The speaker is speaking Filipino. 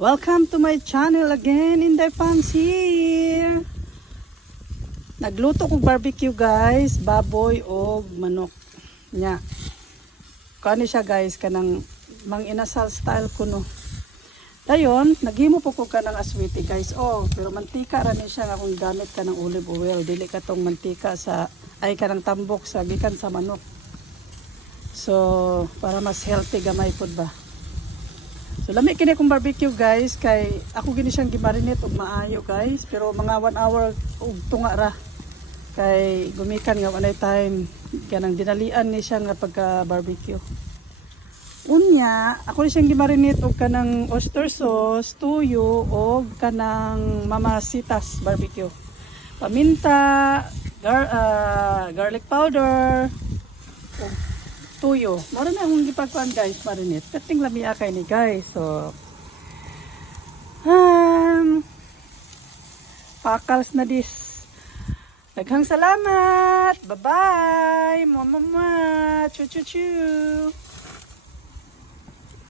Welcome to my channel again, Inday Pams here. Nagluto kong barbecue guys, baboy o manok nya. Kani siya guys, kanang mang inasal style kuno. Dayon, naghimo po ko kanang aswiti guys. Oh, pero mantika ra ni siya nga kung gamit ka ng olive oil, dili ka tong mantika sa ay kanang tambok sa gikan sa manok. So, para mas healthy gamay pud ba. So lami kini kong barbecue guys, kay ako gini siyang gimarinate og maayo guys, pero mga 1 hour og tunga ra. Kay gumikan nga walay time kanang dinalian ni siya nga pagka barbecue. Unya, ako ni siyang gimarinate og kanang oyster sauce, tuyo og kanang mamasitas barbecue. Paminta, garlic powder, og tuyo. Mara na akong gipagkuhan guys, marinate. Kating lami akay ni guys. So, pakals na dis. Daghang salamat. Bye-bye. Mama. Chu chu chu.